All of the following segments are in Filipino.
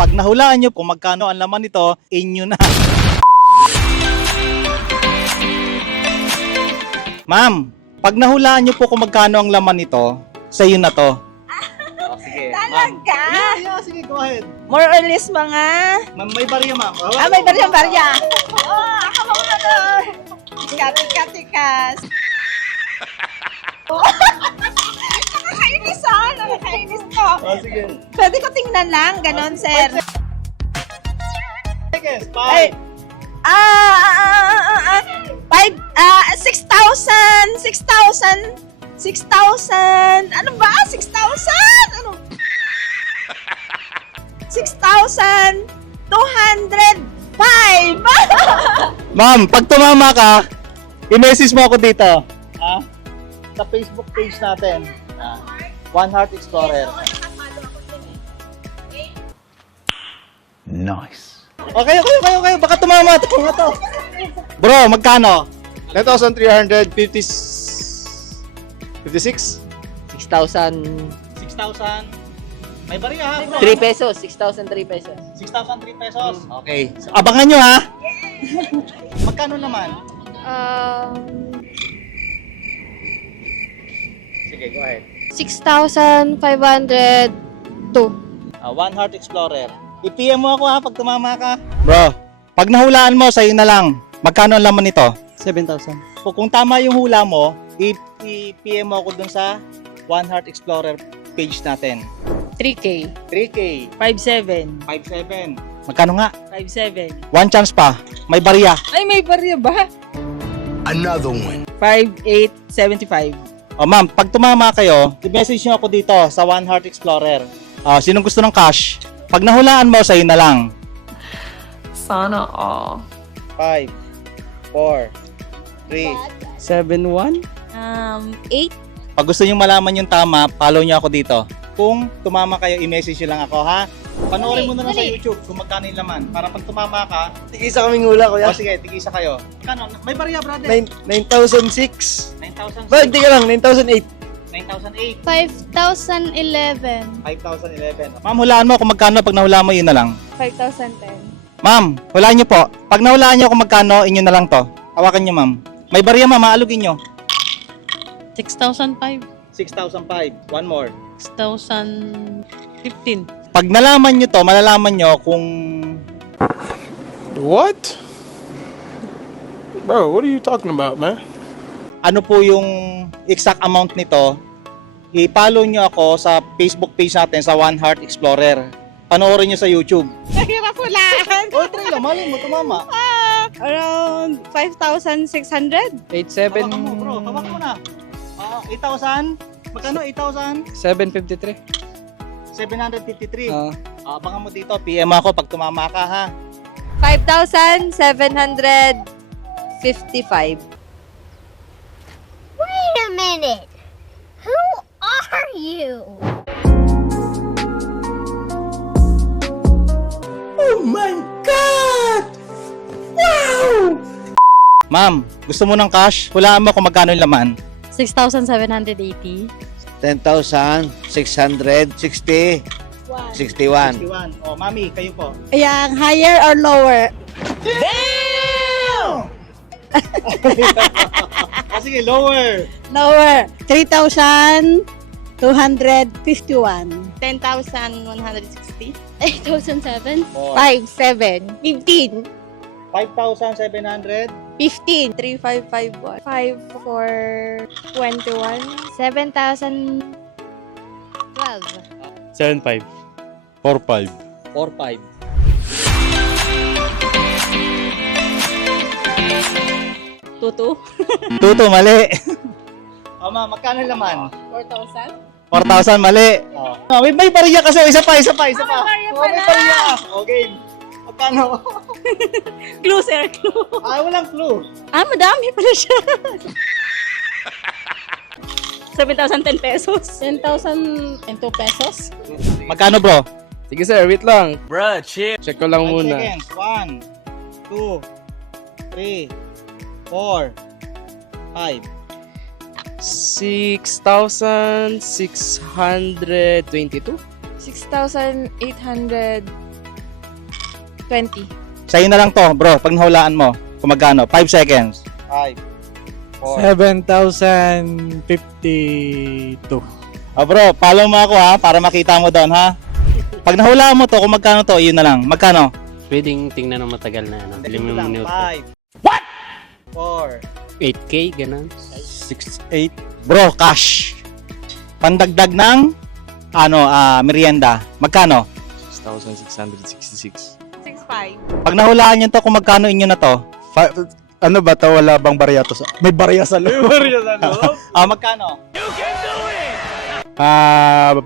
Pag nahulaan nyo kung magkano ang laman nito, inyo na. Ma'am, pag nahulaan nyo po kung magkano ang laman nito, sa iyo na to. Oh, sige. Talaga? Yeah, sige, go ahead. More or less mga... Ma'am, may barya, ma'am. may barya-barya. Ako mga Kati-katikas. Nakakainis nakakainis ko. Oh, sige. Pwede ko tingnan lang, ganon, sir. Seconds, Ay, 6,000. Ano ba? 6,000? Ano? 6,205. Ma'am, pag tumama ka, i-message mo ako dito. Sa Facebook page natin. One Heart Explorer. Nice. Okay. Baka tumama to. Bro, magkano? 10,356. 6,000. 6,000. May bariya ha, bro. 3 pesos. 6,003 pesos. 6,003 pesos. Okay. So, abangan nyo ha. Magkano naman? Sige, go ahead. 6,502. One Heart Explorer. I-PM mo ako ha pag tumama ka. Bro, pag nahulaan mo, sa'yo na lang. Magkano ang laman nito? 7,000. Kung tama yung hula mo, i-PM mo ako dun sa One Heart Explorer page natin. 3K. 3K. 5,700. 5,700. Magkano nga? 5,700. One chance pa. May bariya. Ay, may barya ba? Another one. 5,875. O ma'am, pag tumama kayo, i-message nyo ako dito sa One Heart Explorer. Sinong gusto ng cash? Pag nahulaan mo, sa'yo na lang. Sana all. 5, 4, 3. 7,1. 8. Pag gusto nyo malaman yung tama, follow nyo ako dito. Kung tumama kayo, i-message nyo lang ako ha. Panoorin mo na lang sa YouTube kung magkano yung laman. Para pag tumama ka, Tigisa kaming hula, kuya. o sige, tigisa kayo. Magkano? May bariya, brother. 9,006. 9,000. Ba, hindi ka lang, 9,008. 9,008. 5,011. 5,011. Ma'am, hulaan mo kung magkano. Pag nahulaan mo, yun na lang. 5,010. Ma'am, hulaan nyo po. Pag nahulaan nyo kung magkano, inyo na lang to. Hawakan nyo, ma'am. May bariya, ma'am. Maalugin nyo. 6,005. 6,005. One more. 6,015. Pag nalaman nyo to, malalaman nyo kung... What? Bro, what are you talking about, man? ano po yung exact amount nito. I-follow nyo ako sa Facebook page natin sa One Heart Explorer. Panoorin nyo sa YouTube. Mahirap hulaan. Oh, try lang. Malay mo, tumama. Around 5,600. 8,700. Hawakan mo, bro. Hawakan mo na. 8,000. Magkano? 8,000? 753. 753. Abangan mo dito. PM ako pag tumama ka, ha? 5,755. Wait a minute. Who are you? Oh my God! Wow! Ma'am, gusto mo ng cash? Hulaan mo kung magkano yung laman. 6,780. 10,660. 61. 61. Oh, mami, kayo po. Ayan, higher or lower? Sige, lower. Lower. 3,251. 10,160. 8,007. 5,7. 15. 5,700. 15. 3,551. 5,421. 7,012. 7,500. 4,500. 4,500. Tutu. Tuto, mali. Ma'am, magkano yung laman? 4,000. 4,000, mali. May bariya kasi. Isa pa. May bariya bariya. Okay. Magkano? Clue, sir. Clue. Walang clue. Madami pala siya. 7,010 pesos. 10,002 pesos. Magkano, bro? Sige sir, wait lang. Bruh, chill. Check ko lang 5 muna. seconds. 1, 2, 3, 4, 5. 6,622. 6,800. 20. Sa'yo na lang to, bro. Pag nahulaan mo, kung magkano? 5 seconds. 5, 4. 7,052. Bro, follow mo ako ha, para makita mo doon ha. Pag nahulaan mo to, kung magkano to, yun na lang. Magkano? Pwedeng tingnan ng matagal na ano. 5 minuto. 5. What? 4. 8K, ganun. 6,800. Bro, cash. Pandagdag ng merienda. Magkano? 6,666. 6.5. Pag nahulaan nyo to, kung magkano inyo na to? Ano ba to? Wala bang barya to? May barya sa loob. Magkano?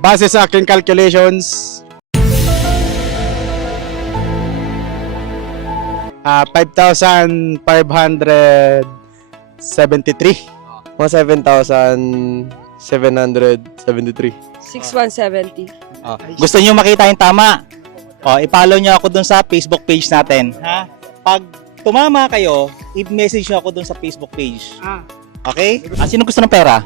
Base sa aking calculations, 5,573. Mga 7,773. 6,170. Gusto nyo makita yung tama? I-follow nyo ako dun sa Facebook page natin. Ha? Pag tumama kayo, i-message nyo ako dun sa Facebook page. Okay? Sino gusto ng pera?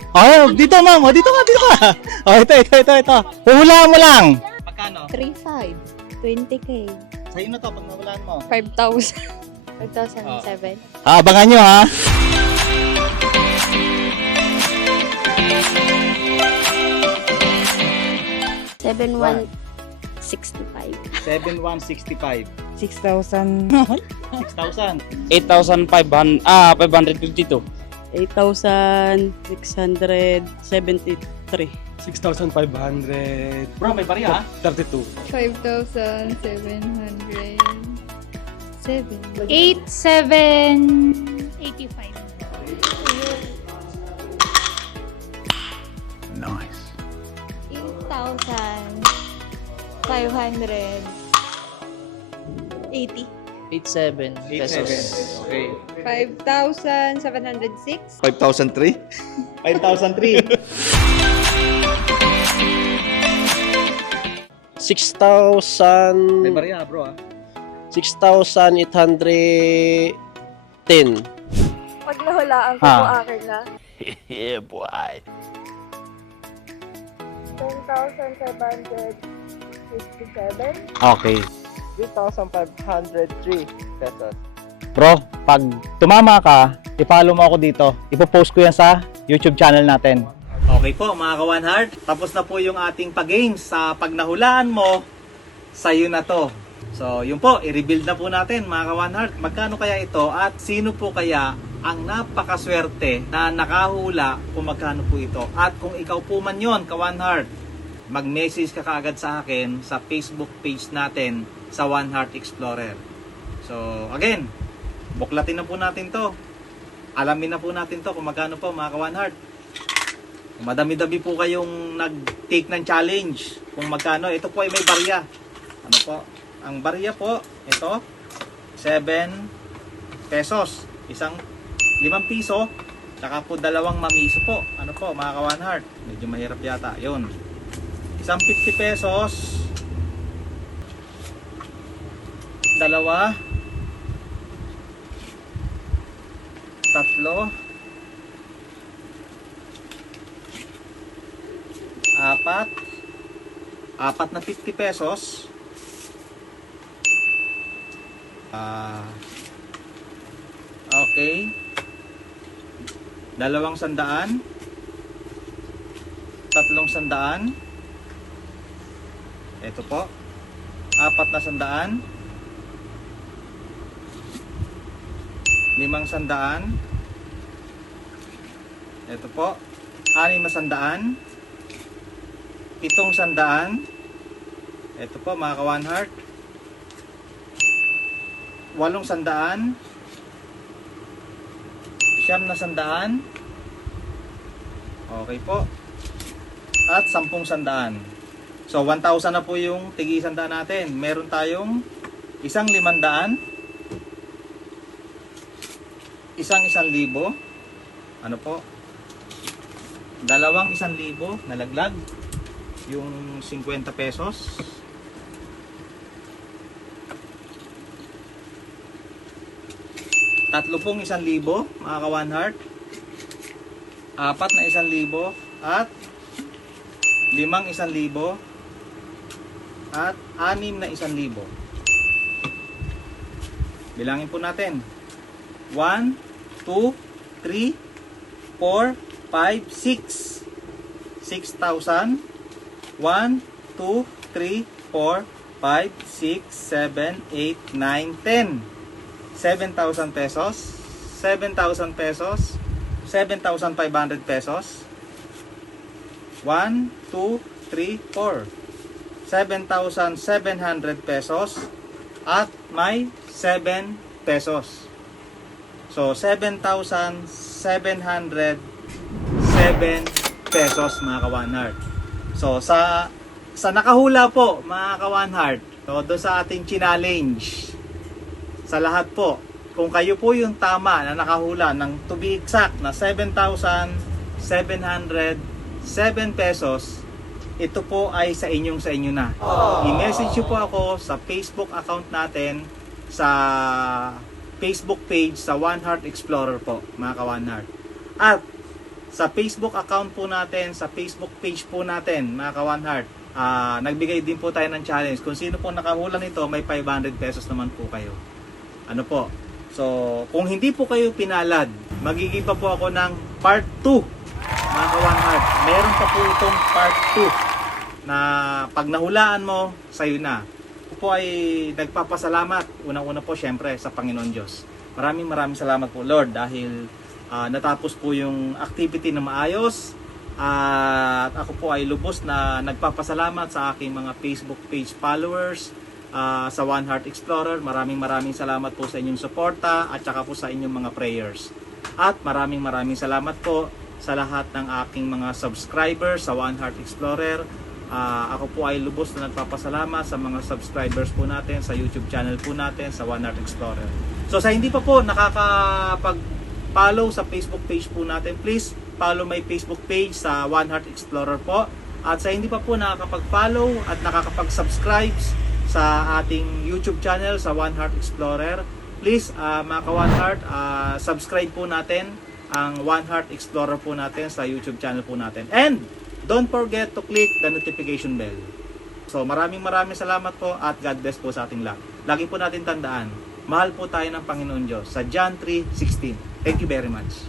Dito ma'am. Dito ka. Ito. Huhulaan mo lang. Magkano? 3.5. 20K. Sa'yo na to pag nahulaan mo. 5,000. 5,007. Abangan nyo ha. Seven Wow. 165. 7,165. 6,000. 6,000. 8,552. 8,673. 6,532. Bro, may barya ha? 5,707. 8,785. Nice. 8,580. 87 pesos. Okay. 5,706. 5,003? 5,003. 6,000. May barya bro ha? 6,810. Pag nahulaan ko Ah. po akin na. Yeah, boy. 10,757. Okay. 3,503 pesos. Bro, pag tumama ka, i-follow mo ako dito. Ipopost ko yan sa YouTube channel natin. Okay po mga ka-One Heart, tapos na po yung ating pag-games. Sa pag nahulaan mo, sa'yo na to. So yun po, i-rebuild na po natin mga ka-One Heart. Magkano kaya ito at sino po kaya ang napakaswerte na nakahula kung magkano po ito. At kung ikaw po man yun, ka-One Heart, mag-message ka kaagad sa akin sa Facebook page natin sa One Heart Explorer. So again, buklatin na po natin to. Alamin na po natin to kung magkano po mga ka-One Heart. Madami-dami po kayong nag-take ng challenge kung magkano. Ito po ay may barya. Ano po? Ang barya po, ito, 7 pesos. Isang 5 piso, tsaka po 2 mamiso po. Ano po mga ka-One Heart? Medyo mahirap yata. Yun. Isang 50 pesos. 2. 3. 4. 4 na 50 pesos. Okay. 200. 300. 100. Ito po. 4 na 100. 500. Ito po. 6 na 100. 700. Ito po mga ka-One Heart. 800. 9 na 100. Okay po. At 10 So 1,000 na po yung tigi 100 natin. Meron tayong isang 500. Isang 1,000. Ano po? 2 1,000 nalaglag. Yung 50 pesos. Tatlo pong 1,000 mga ka-One Heart. 4 na 1,000 at 5 1,000 at 6 na 1,000. Bilangin po natin. 1, 2, 3, 4, 5, 6. 6,000. 1, 2, 3, 4, 5, 6, 7, 8, 9, 10. 7,000 pesos. 7,000 pesos. 7,500 pesos. 1, 2, 3, 4. 7,700 pesos. At may 7 pesos. So, 7,707 pesos mga ka-One Heart. So, sa nakahula po mga ka-One Heart, so, doon sa ating challenge, sa lahat po, kung kayo po yung tama na nakahula ng to be exact na 7,707 pesos, ito po ay sa inyo na. I-message nyo po ako sa Facebook account natin, sa Facebook page sa One Heart Explorer po, mga ka-One Heart. At sa Facebook account po natin, sa Facebook page po natin, mga ka-One Heart, nagbigay din po tayo ng challenge. Kung sino po nakahula nito, may 500 pesos naman po kayo. Ano po? So, kung hindi po kayo pinalad, magiging pa po ako ng part 2, mga ka-One Heart. Meron pa po itong part 2 na pag nahulaan mo, sa'yo na. Ako po ay nagpapasalamat, unang-una po syempre sa Panginoon Diyos. Maraming salamat po Lord dahil natapos po yung activity na maayos, at ako po ay lubos na nagpapasalamat sa aking mga Facebook page followers, sa One Heart Explorer. Maraming salamat po sa inyong suporta at saka po sa inyong mga prayers. At maraming salamat po sa lahat ng aking mga subscribers sa One Heart Explorer. Ako po ay lubos na nagpapasalamat sa mga subscribers po natin sa YouTube channel po natin sa One Heart Explorer. So sa hindi pa po nakakapag-follow sa Facebook page po natin, please follow my Facebook page sa One Heart Explorer po. At sa hindi pa po nakakapag-follow at nakakapag-subscribe sa ating YouTube channel sa One Heart Explorer, please mga ka-One Heart, subscribe po natin ang One Heart Explorer po natin sa YouTube channel po natin. And don't forget to click the notification bell. So maraming salamat po at God bless po sa ating lahat. Lagi po natin tandaan, mahal po tayo ng Panginoon Diyos sa John 3:16. Thank you very much.